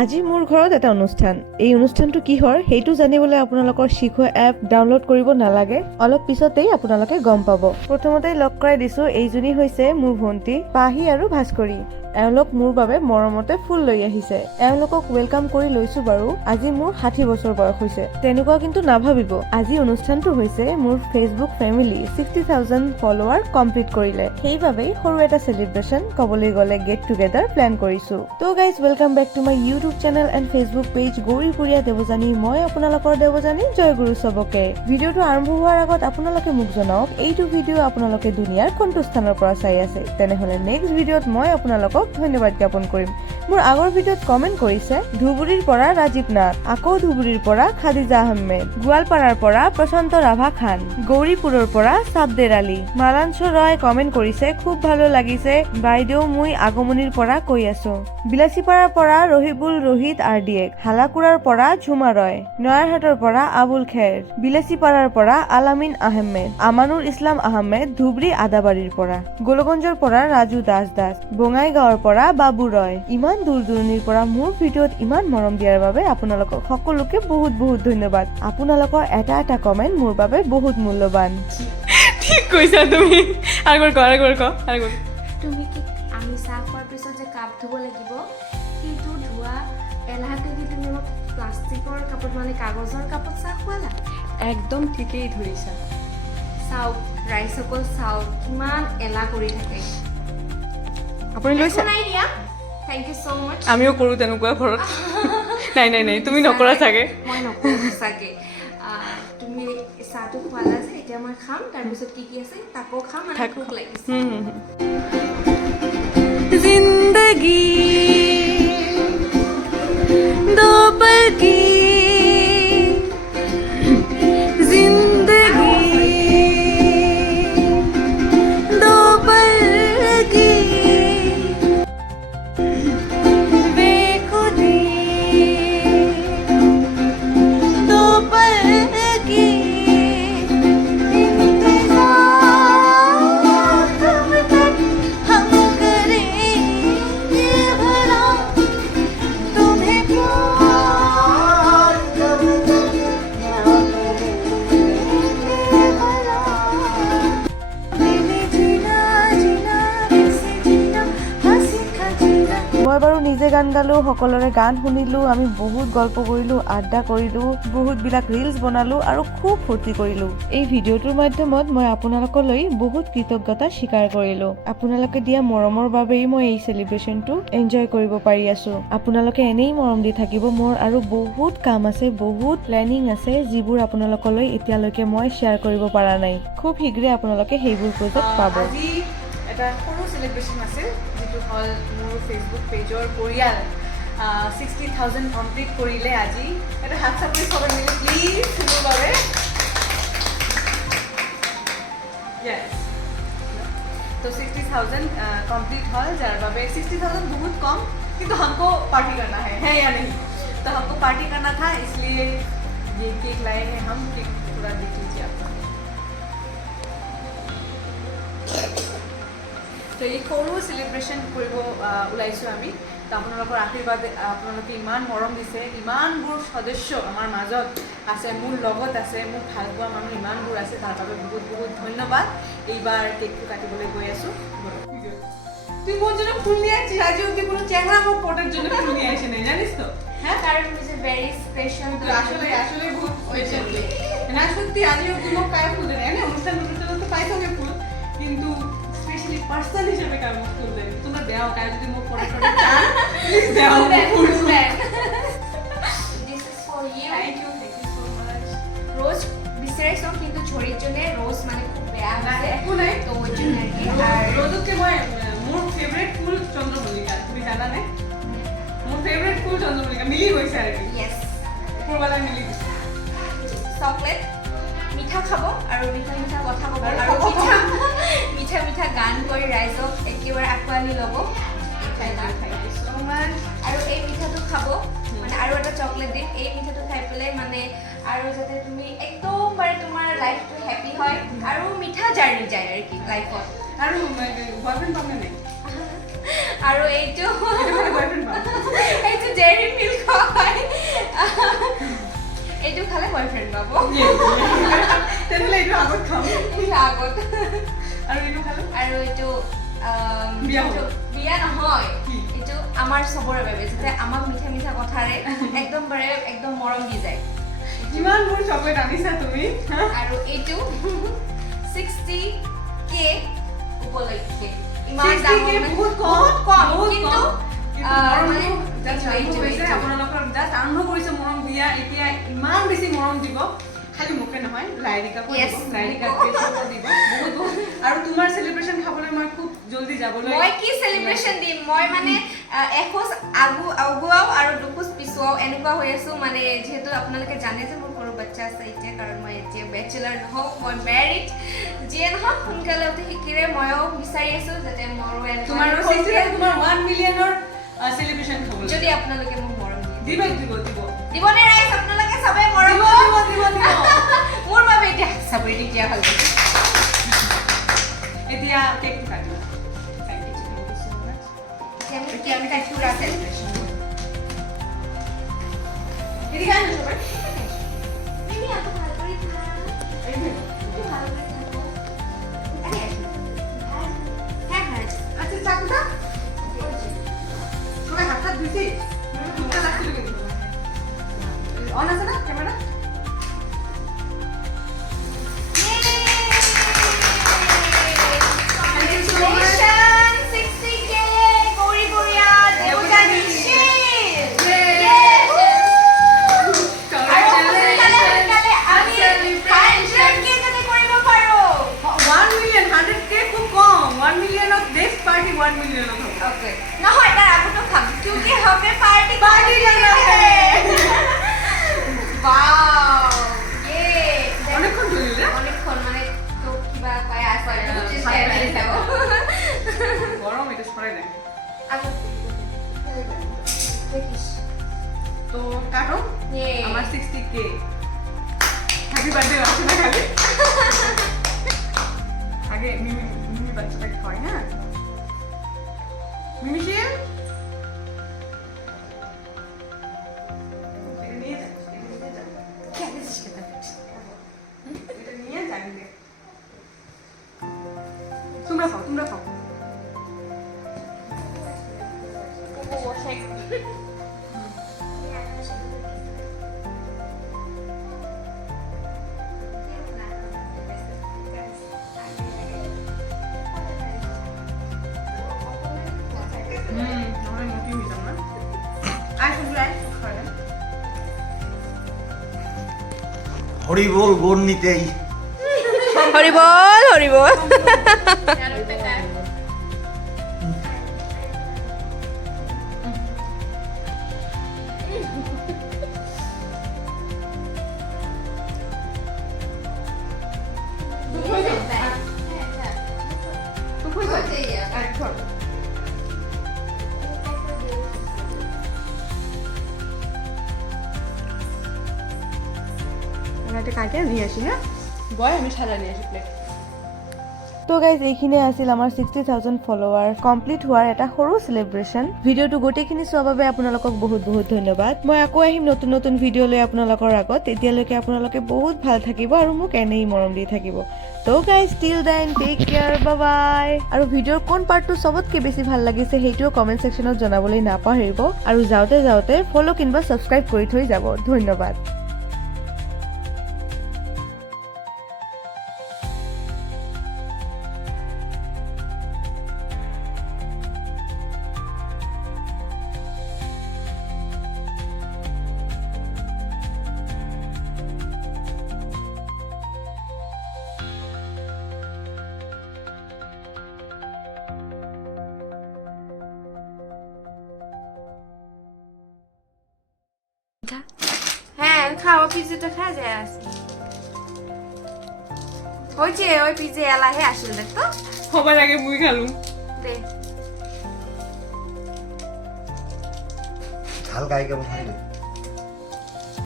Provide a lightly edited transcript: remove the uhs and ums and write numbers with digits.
আজি মোৰ ঘৰত এটা অনুষ্ঠান। এই অনুষ্ঠানটো কিহৰ সেইটো জানিবলৈ আপোনালোকৰ শিখো এপ ডাউনলোড কৰিব নালাগে, অলপ পিছতেই আপোনালোকে গম পাব। প্ৰথমতে লগ কৰাই দিছো, এইজনী হৈছে মোৰ ভণ্টি পাহি আৰু ভাস্কৰী। এওঁলোক মোৰ বাবে মৰমতে ফুল লৈ আহিছে। এওঁলোকক ৱেলকাম কৰি লৈছো বাৰু। আজি মোৰ 60 বছৰ বয়স হৈছে, তেনেকুৱা কিন্তু নাভাবিব। আজি অনুষ্ঠানটো হৈছে মোৰ ফেচবুক ফেমিলি 60,000 ফলোৱাৰ কমপ্লিট কৰিলে, সেইবাবেই সৰু এটা চেলিব্ৰেচন ক'বলৈ গ'লে গেট টুগেডাৰ প্লেন কৰিছো। তো guys, welcome back to my YouTube channel and Facebook page Gauripuriya Debjani. মই আপোনালোকৰ দেৱজানী, জয় গুৰু চবকে। ভিডিঅ'টো আৰম্ভ হোৱাৰ আগত আপোনালোকে মোক জনাওক, এইটো ভিডিঅ' আপোনালোকে দুনিয়াৰ কোনটো স্থানৰ পৰা চাই আছে। তেনেহ'লে নেক্সট ভিডিঅ'ত মই আপোনালোকক ধন্যবাদ জ্ঞাপন কৰিম। মোৰ আগৰ ভিডিঅ'ত কমেন্ট কৰিছে ধুবুৰীৰ পৰা ৰাজীৱ নাথ, আকৌ ধুবুৰীৰ পৰা খাদিজা আহমেদ, গোৱালপাৰাৰ পৰা প্ৰশান্ত ৰাভা খান, গৌৰীপুৰৰ পৰা চাবদেৰ আলী, মালাঞ্চ ৰয় কমেন্ট কৰিছে খুব ভালো লাগিছে বাইদেউ, মই আগমনিৰ পৰা কৈ আছো। বিলাসীপাৰাৰ পৰা ৰহিবুল ৰোহিত আৰডিএক, হালাকুৰাৰ পৰা ঝুমা ৰয়, নয়াৰহাটৰ পৰা আবুল খেৰ, বিলাসীপাৰাৰ পৰা আলামিন আহমেদ, আমানুল ইছলাম আহমেদ ধুবুৰী আদাবাৰীৰ পৰা, গোলগঞ্জৰ পৰা ৰাজু দাস দাস, বঙাইগাঁৱৰ পৰা বাবু ৰয়। ইমান দূৰ দূৰণিৰ পৰা মোৰ ভিডিঅ'ত ইমান মৰম দিয়াৰ বাবে আপোনালোকক সকলোকে বহুত বহুত ধন্যবাদ। আপোনালোকৰ এটা এটা কমেন্ট মোৰ বাবে বহুত মূল্যৱান। ঠিক কৈছা তুমি। আগৰ তুমি কি আমি চাহ খোৱাৰ পিছত যে কাপ ধুব লাগিব, সেইটো ধোৱা এলাহতে কি তুমি মোক প্লাষ্টিকৰ কাপত মানে কাগজৰ কাপত চাহ খোৱালা? একদম ঠিকেই ধৰিছা। চাওক ৰাইজসকল, চাওক কিমান এলাহ কৰি থাকে। আপুনি লৈছে? নাই দিয়া, থেংক ইউ ছ' মাছ। আমিও কৰোঁ তেনেকুৱা ঘৰত। নাই তুমি নকৰা চাগে। মই নকৰোঁ চাগে। তুমি চাহটো খোৱালা যে, এতিয়া মই খাম, তাৰপিছত কি কি আছে তাকো খাম, মানে ভোক লাগিছে। জিন্দগী দো পল কি, জিন্দগী দো পল কি, বেখুদি दो पल की इंतजार कब तक हम करेंगे भला, तुम्हें प्यार कब तक क्या करेंगे भला, मैंने जीना जीना कैसे जीना हंसिखा जीना। মই বাৰু নিজে গান গালো, সকলোৰে গান শুনিলো, আমি বহুত গল্প কৰিলো, আড্ডা কৰিলো, বহুত বিলাক ৰিলছ বনালো আৰু খুব ফূৰ্তি কৰিলো। এই ভিডিঅ'টোৰ মাধ্যমত মই আপোনালোকলৈ বহুত কৃতজ্ঞতা স্বীকাৰ কৰিলো। আপোনালোকে দিয়া মৰমৰ বাবেই মই এই চেলিব্ৰেচনটো এনজয় কৰিব পাৰি আছো। আপোনালোকে এনেই মৰম দি থাকিব। মোৰ আৰু বহুত কাম আছে, বহুত প্লেনিং আছে, যিবোৰ আপোনালোকলৈ এতিয়ালৈকে মই শ্বেয়াৰ কৰিব পৰা নাই। খুব শীঘ্ৰে আপোনালোকে সেইবোৰ প্ৰজেক্ট পাব। আজি এটা সৰু চেলিব্ৰেশ্যন আছিল, যিটো হ'ল মোৰ ফেচবুক পেজৰ পৰিয়াল 60,000 কমপ্লিট কৰিলে আজি। এটা হাত চাপৰি সবাই মিলি প্লিজ মোৰ বাবে। Yes. तो 60,000 कंप्लीट हॉल जार बाबे 60,000 बहुत कम, किंतु हमको पार्टी करना है या नहीं? तो हमको पार्टी करना था, इसलिए ये केक लाए हैं हम। केक पूरा देख लीजिए आप। তো এই সৰু চেলিব্ৰেশ্যন কৰিব ওলাইছোঁ আমি। তো আপোনালোকৰ আশীৰ্বাদ, আপোনালোকে ইমান মৰম দিছে, ইমানবোৰ সদস্য আমাৰ মাজত আছে, মোৰ লগত আছে, মোক ভাল পোৱা মানুহ ইমানবোৰ আছে, তাৰ বাবে বহুত বহুত ধন্যবাদ। এইবাৰ কেকটো কাটিবলৈ গৈ আছোঁ। তুই মোৰ জন্য ফুল নিয়ে আসছিস, আজি অব্দি কোনো চ্যাংড়া মোক পটের জন্য ফুল নিয়ে আসে নাই, জানিস তো? হ্যাঁ, কারণ হচ্ছে ভেরি স্পেশাল। আসলে বহুত স্পেশাল। না সত্যি আজি অব্দি মোক কায় ফুল দেয় না, অনুষ্ঠান তো পাই থাকে ফুল, কিন্তু স্পেশালি পার্সন হিসেবে কায় মোক ফুল দেয়। তোমরা দেও কায় যদি মোক পটের চান, প্লিজ দেও ফুল। This is for you. Thank you so much. Rose বিচাৰিছো, কিন্তু ঝৰিৰ জনে রোজ মানে খুব বেয়া আছে, একো নাই। তো ওই জন্য আর কি। আর রোজকে মই মোৰ ফেভাৰিট ফুল চন্দ্ৰমল্লিকা, তুমি জানা নে? মোৰ ফেভাৰিট ফুল চন্দ্ৰমল্লিকা মিলি গৈছে আৰ কি। ইয়েস, উপৰবালা মিলি গৈছে। চকলেট মিঠা খাব আৰু মিঠা মিঠা কথা ক'ব আৰু আৰু মিঠা মিঠা গান কৰি ৰাইজক একেবাৰে আঁকোৱালি ল'ব। থ্যাংক ইউ সো মাচ। আৰু এই মিঠাটো খাব, মানে আৰু এটা চকলেট দিম, এই মিঠাটো খাই পেলাই মানে আৰু যাতে তুমি একদম বাৰে তোমাৰ লাইফটো হেপি হয় আৰু মিঠা জাৰ্নি যায় আৰু কি লাইফত। আৰু বয়ফ্ৰেণ্ড পামনে নাই? আৰু এইটো বয়ফ্ৰেণ্ড পাম এইটো ডেইৰী মিল্ক হয় এইটো খালে বয়ফ্ৰেণ্ড পাব তেনেহ'লে এইটো আগত খাম এইটো আগত আৰু এইটো খালে আৰু এইটো বিয়া হ'ব। বিয়া নহয় কি? এইটো আমাৰ চবৰে বাবে যাতে আমাক মিঠা মিঠা কথাৰে একদম মৰম দি যায় যিমান মোৰ চকলেট আনিছা তুমি আৰু এইটো 60K উপলক্ষে ইমান 60K ডাঙৰ বহুত কম, বহুত কম বহুত কিন্তু কম। মানে জাষ্ট আৰম্ভ কৰিছে আপোনালোকৰ জাষ্ট আৰম্ভ কৰিছে মৰম দিয়া এতিয়া ইমান বেছি মৰম দিব খালি মোকে নহয় লাইৰিকাকো Yes, দিব লাইৰিকাক পেছাকো দিব বহুত বহুত আৰু তোমাৰ চেলিব্ৰেশ্যন খাবলৈ মই খুব জলদি যাবলৈ মই কি চেলিব্ৰেশ্যন দিম মই মানে এখোজ আগুৱাও আৰু দুখোজ পিছুৱাও এনেকুৱা হৈ আছো মানে যিহেতু আপোনালোকে জানে যে মোৰ সৰু বাচ্চা আছে এতিয়া কাৰণ মই এতিয়া বেচেলাৰ নহওঁ মই মেৰিড যিয়ে নহওক সোনকালে অতি শিকিৰে ময়ো বিচাৰি আছো যাতে মোৰো তোমাৰ এনেকুৱা তোমাৰ 1 মিলিয়নৰ চেলিব্ৰেশ্যন খাবলৈ যদি আপোনালোকে মোক মৰম দিয়ে দিব দিবনে ৰাইজ আপোনালোকে চবে মৰম দিব মোৰ বাবে এতিয়া চাবৰি দিয়া ভাল এতিয়া কেকটো কাটিম এতিয়া আমি তাইক পুৰা চেলিব্ৰেশ্যন এদিকে আনো সবাই মিমি আকৌ ভাল কৰি খা ভাল কৰি থাকো আরে হ্যাঁ আচ্ছা চাকুটা সবাই হাত হাত ধুইছি মুখটা লাগছিল কিন্তু অন আছে না camera Congratulations, 60K, Gori Goria, Devota Nishil. আমি 100K যাতে কৰিব পাৰো 1 মিলিয়ন 100K খুব কম 1 মিলিয়নত নেক্সট পাৰ্টি 1 মিলিয়নত হবে ওকে নহয় তাৰ আগতো খাম क्योंकि हमें पार्टी पार्टी करना है वाओ ये অনেকক্ষণ ধরে না অনেকক্ষণ মানে তো কিবা পাই আছে গরম এটা সরাই দেয় দেখিস তো কাটো Yay. আমার 60K হ্যাপি বার্থডে আছে না খালি আগে মিমি বাচ্চাটাকে খাওয়াই হ্যাঁ মিমি শিল এটা নিয়ে যা এটা নিয়ে যাবি দে তোমরা খাও আমরা মোটি হইতাম না আয় শুনু আয় খাওয়া হরি বল গোর নিতেই হরি বল হরি বল এটা কাটে নিয়ে আসি হ্যাঁ বয় আমি সাদা নিয়ে আসি প্লেট তো গাইজ এইখিনি আছিল আমাৰ 60,000 ফলোৱাৰ কমপ্লিট হোৱাৰ এটা সৰু চেলিব্ৰেশ্যন ভিডিঅ'টো গোটেইখিনি চোৱাৰ বাবে আপোনালোকক বহুত বহুত ধন্যবাদ মই আকৌ আহিম নতুন নতুন ভিডিঅ' লৈ আপোনালোকৰ আগত তেতিয়ালৈকে আপোনালোকে বহুত ভাল থাকিব আৰু মোক এনেই মৰম দি থাকিব তো guys till then take care bye bye আৰু ভিডিঅ'ৰ কোন পাৰ্টটো চবতকৈ বেছি ভাল লাগিছে সেইটোও কমেণ্ট ছেকশ্যনত জনাবলৈ নাপাহৰিব আৰু যাওঁতে যাওঁতে ফ'ল' কিংবা ছাবস্ক্ৰাইব কৰি থৈ যাব ধন্যবাদ হ্যাঁ খাওয়া পিজ্জাটা খাওয়া যায় আছে ওই যে ওই পিজ্জা এলাহে আসল দেখতো সবার আগে মুই খালুম দে হালকা কেমন খাইলে